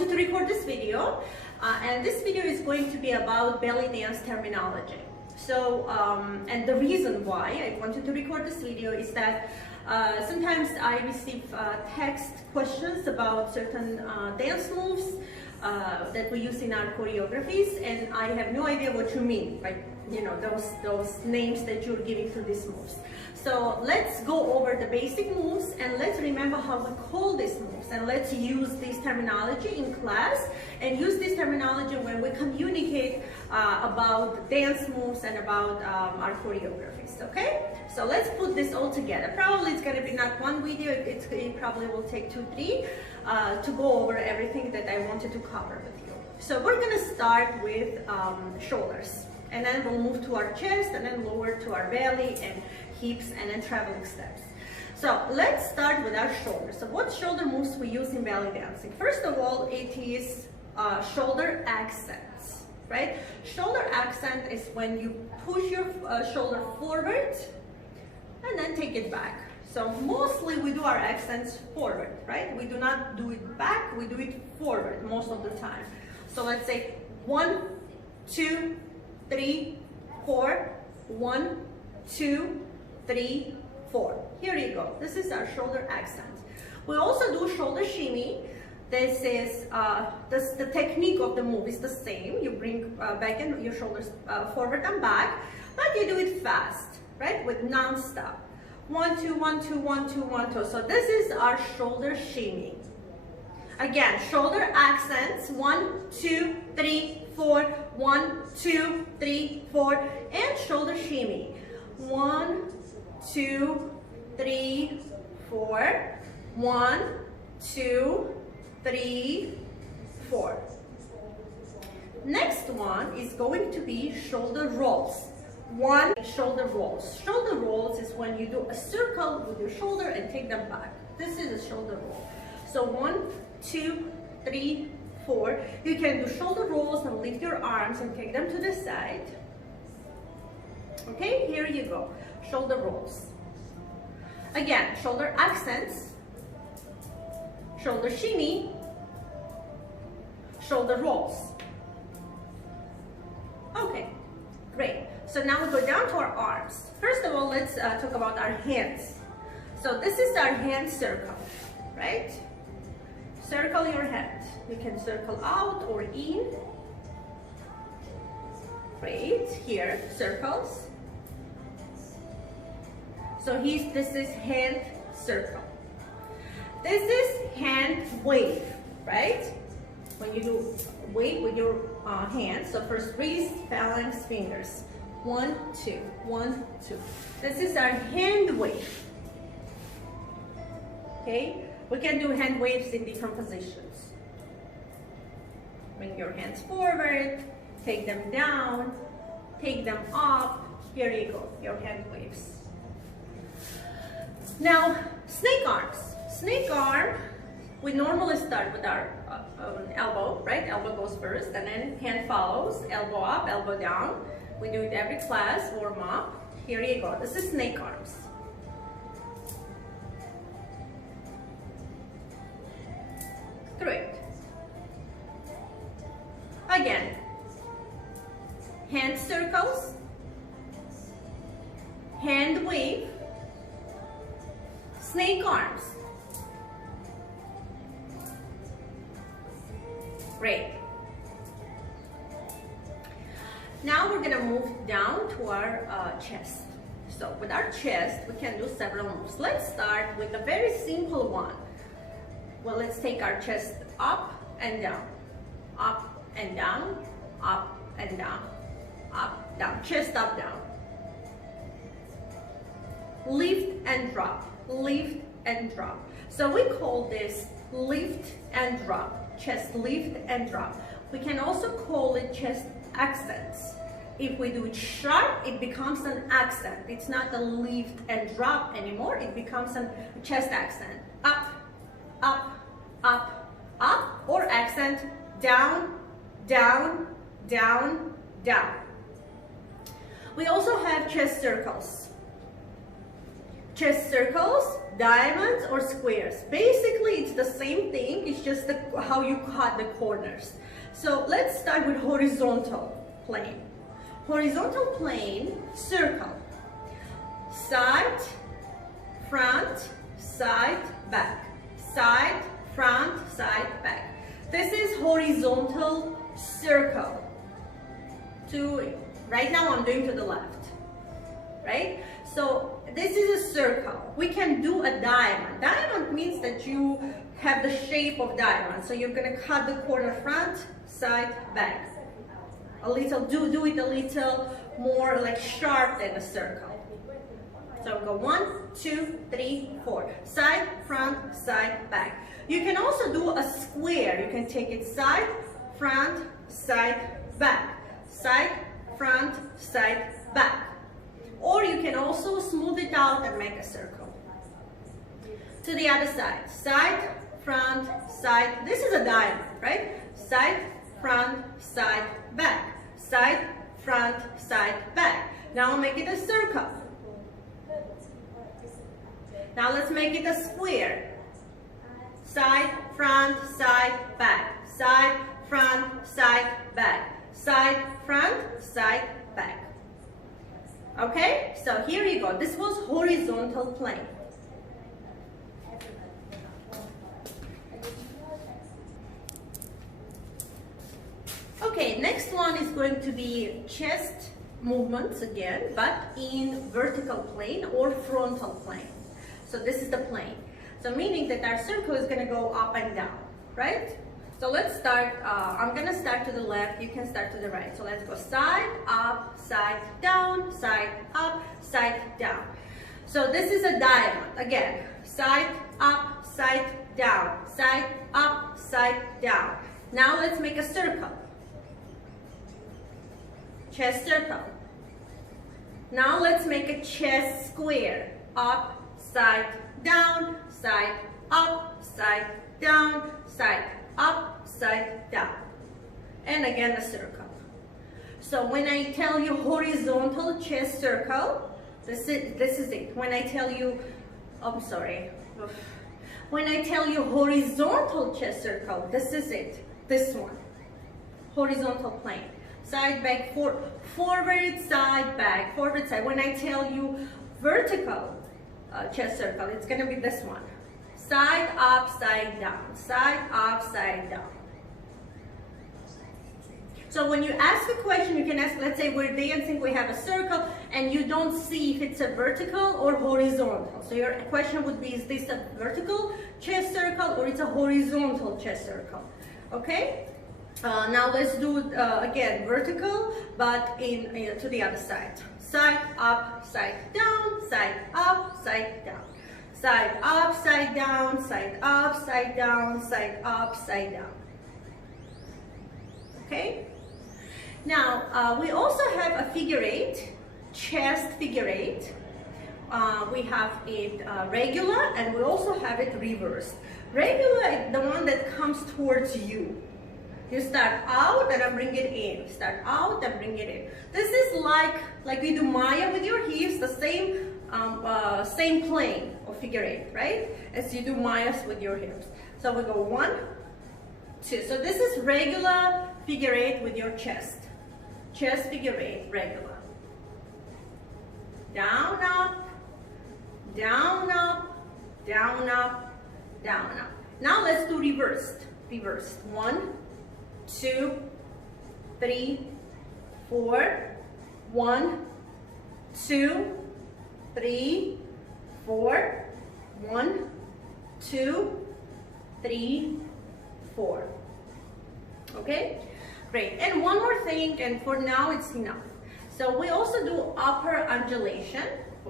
wanted to record this video, and this video is going to be about belly dance terminology. So, and the reason why I wanted to record this video is that sometimes I receive text questions about certain dance moves that we use in our choreographies, and I have no idea what you mean, like, you know, those names that you're giving to these moves. So let's go over the basic moves and let's remember how we call these moves, and let's use this terminology in class and use this terminology when we communicate about dance moves and about our choreographies, okay? So let's put this all together. Probably it's going to be not one video, it probably will take 2-3 to go over everything that I wanted to cover with you. So we're going to start with shoulders, and then we'll move to our chest, and then lower to our belly and hips, and then traveling steps. So let's start with our shoulders. So what shoulder moves we use in belly dancing? First of all, it is shoulder accents, right? Shoulder accent is when you push your shoulder forward and then take it back. So mostly we do our accents forward, right? We do not do it back, we do it forward most of the time. So let's say 1, 2, 3, 4, 1, 2, 3, 4. Here you go. This is our shoulder accent. We also do shoulder shimmy. This is the technique of the move is the same. You bring back in your shoulders forward and back, but you do it fast, right? With non-stop. 1, 2, 1, 2, 1, 2, 1, 2. So this is our shoulder shimmy. Again, shoulder accents. 1, 2, 3, 4. 1, 2, 3, 4. And shoulder shimmy. 1, 2, 3, 4. 1, 2, 3, 4. Next one is going to be shoulder rolls. One, shoulder rolls. Shoulder rolls is when you do a circle with your shoulder and take them back. This is a shoulder roll. So 1, 2, 3, 4. You can do shoulder rolls and lift your arms and take them to the side. Okay, here you go. Shoulder rolls. Again, shoulder accents, shoulder shimmy, shoulder rolls. Okay, great. So now we go down to our arms. First of all, let's talk about our hands. So this is our hand circle, right? Circle your hand. You can circle out or in. Great, here, circles. So this is hand circle. This is hand wave, right? When you do wave with your hands. So first wrist, phalanx, fingers. 1, 2, 1, 2. This is our hand wave. Okay? We can do hand waves in different positions. Bring your hands forward, take them down, take them up. Here you go, your hand waves. Now, snake arms. Snake arm, we normally start with our elbow, right? Elbow goes first, and then hand follows, elbow up, elbow down. We do it every class, warm up. Here you go. This is snake arms. Great. Again, hand circles, hand wave, snake arms. Great. Now we're gonna move down to our chest. So with our chest, we can do several moves. Let's start with a very simple one. Well, let's take our chest up and down, up and down, up and down, up, down, chest up, down. Lift and drop, lift and drop. So we call this lift and drop, chest lift and drop. We can also call it chest accents. If we do it sharp, it becomes an accent. It's not the lift and drop anymore. It becomes a chest accent. Up, up, up, up, or accent down, down, down, down. We also have chest circles. Chest circles, diamonds or squares. Basically, it's the same thing, it's just how you cut the corners. So let's start with horizontal plane. Horizontal plane, circle. Side, front, side, back. Side, front, side, back. This is horizontal circle. Right now I'm doing to the left, right? So this is a circle. We can do a diamond. Diamond means that you have the shape of diamond. So you're gonna cut the corner front, side, back. A little, do it a little more like sharp than a circle. So we go 1, 2, 3, 4. Side, front, side, back. You can also do a square. You can take it side, front, side, back. Side, front, side, back. Or you can also smooth it out and make a circle. To the other side. Side, front, side. This is a diamond, right? Side, front, side, back. Side, front, side, back. Now make it a circle. Now let's make it a square. Side, front, side, back. Side, front, side, back. Side, front, side, back. Okay, so here you go. This was horizontal plane. Okay, next one is going to be chest movements again, but in vertical plane or frontal plane. So this is the plane. So meaning that our circle is going to go up and down, right? So let's start, I'm going to start to the left, you can start to the right. So let's go side, up, side, down, side, up, side, down. So this is a diamond. Again, side, up, side, down, side, up, side, down. Now let's make a circle. Chest circle. Now let's make a chest square. Up, side, down, side, up, side, down, side, up, side, down. And again a circle. So when I tell you horizontal chest circle, this is it. When I tell you, when I tell you horizontal chest circle, this is it. This one. Horizontal plane. Side, back, forward, side, back, forward, side. When I tell you vertical chest circle, it's going to be this one. Side, up, side, down. Side, up, side, down. So when you ask a question, you can ask, let's say we're dancing, we have a circle, and you don't see if it's a vertical or horizontal. So your question would be, is this a vertical chest circle or it's a horizontal chest circle? Okay? Now let's do again vertical, but to the other side. Side, up, side, down, side, up, side, down. Side, up, side, down, side, up, side, down, side, up, side, down. Okay? Now, we also have a figure eight, chest figure eight. We have it regular, and we also have it reversed. Regular is the one that comes towards you. You start out and then bring it in. Start out and bring it in. This is like you do Maya with your hips, the same plane of figure eight, right? As you do Mayas with your hips. So we go 1, 2. So this is regular figure eight with your chest. Chest figure eight, regular. Down, up, down, up, down, up, down, up. Now let's do reversed. Reversed. 1, 2, 3, 4. 1, 2, 3, 4. 1, 2, 3, 4. Okay? Great. And one more thing, and for now it's enough. So we also do upper undulation,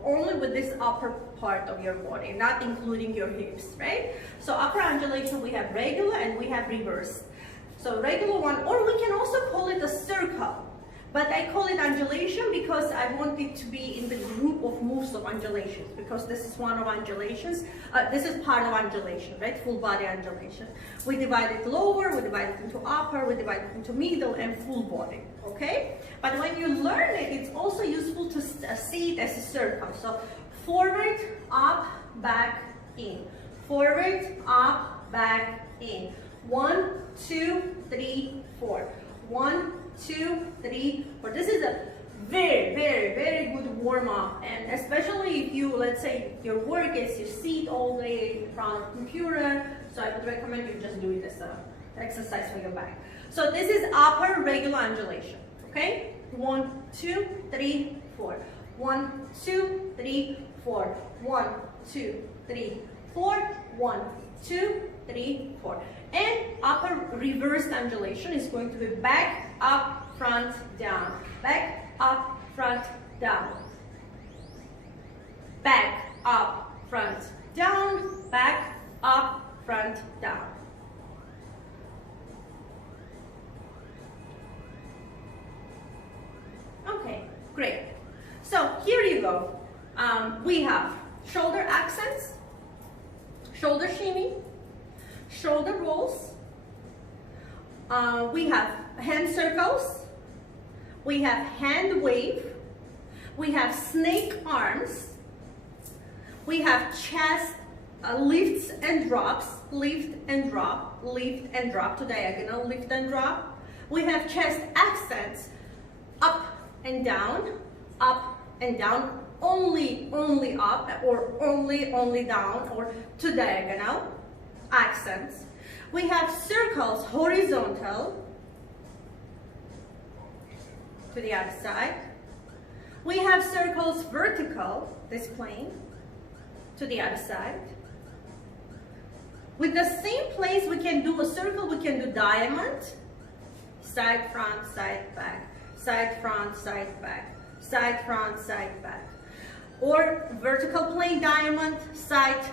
only with this upper part of your body, not including your hips, right? So upper undulation, we have regular and we have reverse. So regular one, or we can also call it a circle. But I call it undulation because I want it to be in the group of moves of undulations, because this is one of undulations. This is part of undulation, right? Full body undulation. We divide it lower, we divide it into upper, we divide it into middle and full body, okay? But when you learn it, it's also useful to see it as a circle. So forward, up, back, in. Forward, up, back, in. 1, 2, 3, 4. 1, 2, 3, 4. This is a very, very, very good warm-up, and especially if you, let's say, your work is you sit all day in front of computer, so I would recommend you just do it as an exercise for your back. So this is upper regular undulation, okay? 1, 2, 3, 4. 1, 2, 3, 4. 1, 2, 3, 4. 1, 2, 3, 4. And upper reversed undulation is going to be back, up, front, down. Back, up, front, down. Back, up, front, down. Back, up, front, down. Okay, great. So here you go. We have shoulder accents, shoulder shimmy, shoulder rolls. We have hand circles. We have hand wave. We have snake arms. We have chest lifts and drops, lift and drop to diagonal, lift and drop. We have chest accents, up and down, only up or only down or to diagonal accents. We have circles horizontal to the other side. We have circles vertical, this plane, to the other side. With the same place we can do a circle, we can do diamond, side, front, side, back, side, front, side, back, side, front, side, back. Or vertical plane diamond, side,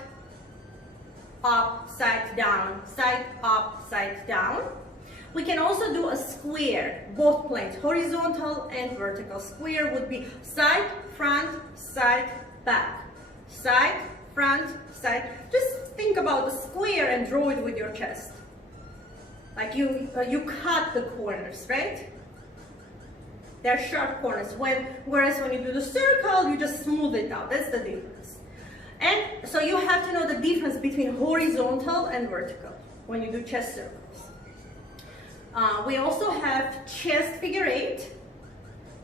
up, side, down, side, up, side, down. We can also do a square, both planes, horizontal and vertical. Square would be side, front, side, back, side, front, side. Just think about the square and draw it with your chest. Like you cut the corners, right? They're sharp corners. Whereas when you do the circle, you just smooth it out. That's the difference. And so you have to know the difference between horizontal and vertical when you do chest circles. We also have chest figure 8,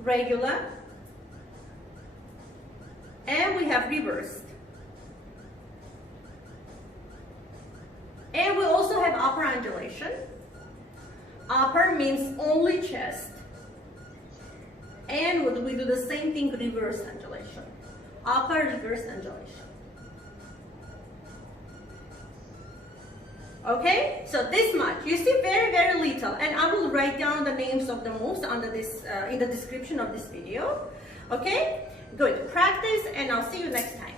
regular, and we have reversed. And we also have upper undulation. Upper means only chest. And we do the same thing, reverse undulation. Upper, reverse undulation. Okay, so this much. You see very, very little. And I will write down the names of the moves under this, in the description of this video. Okay, good. Practice, and I'll see you next time.